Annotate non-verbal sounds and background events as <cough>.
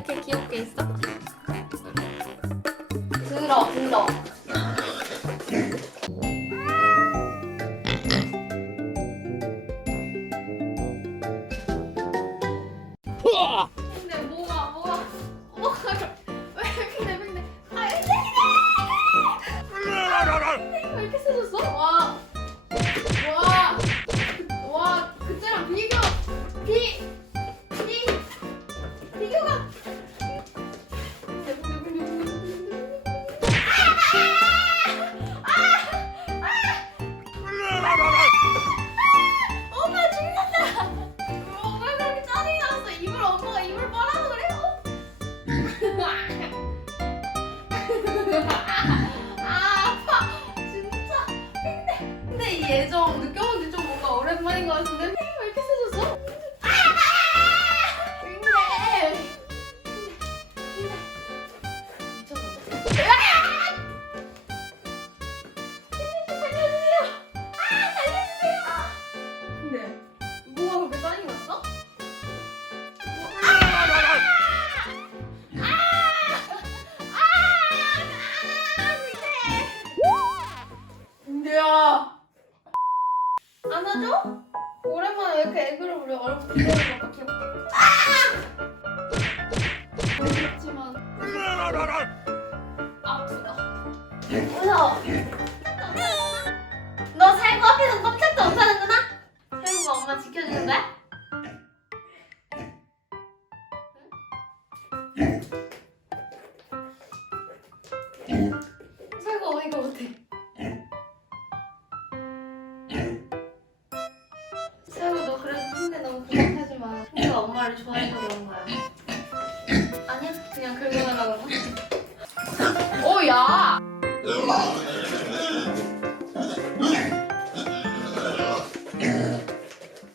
이렇게 귀엽게 있어? 들어 들어 근데 뭐가 뭐가 뭐가 왜 이렇게 내뱉네 아 선생님! 선생님 왜 아, 이렇게 쓰셨어? 와 엄마 죽는다. 어, 왜 그렇게 짜증이 났어? 입을 엄마가 입을 빨아서 그래요? 아, <laughs> 아파. 진짜. 근데 근데 이 애정 느껴본 지 좀 뭔가 오랜만인 것 같은데 야. 안아줘? 오랜만에 왜 이렇게 애교를 부려 얼굴 기대는 것 같아 그렇지만. 아프다 무서워 너 살구 앞에서 깜짝도 못 하는구나? 살구가 엄마 지켜주는 거야? 살구 어이가 못해 엄마를 좋아해서 그런 거야 아니야 그냥 긁어달라고 오 야! <laughs>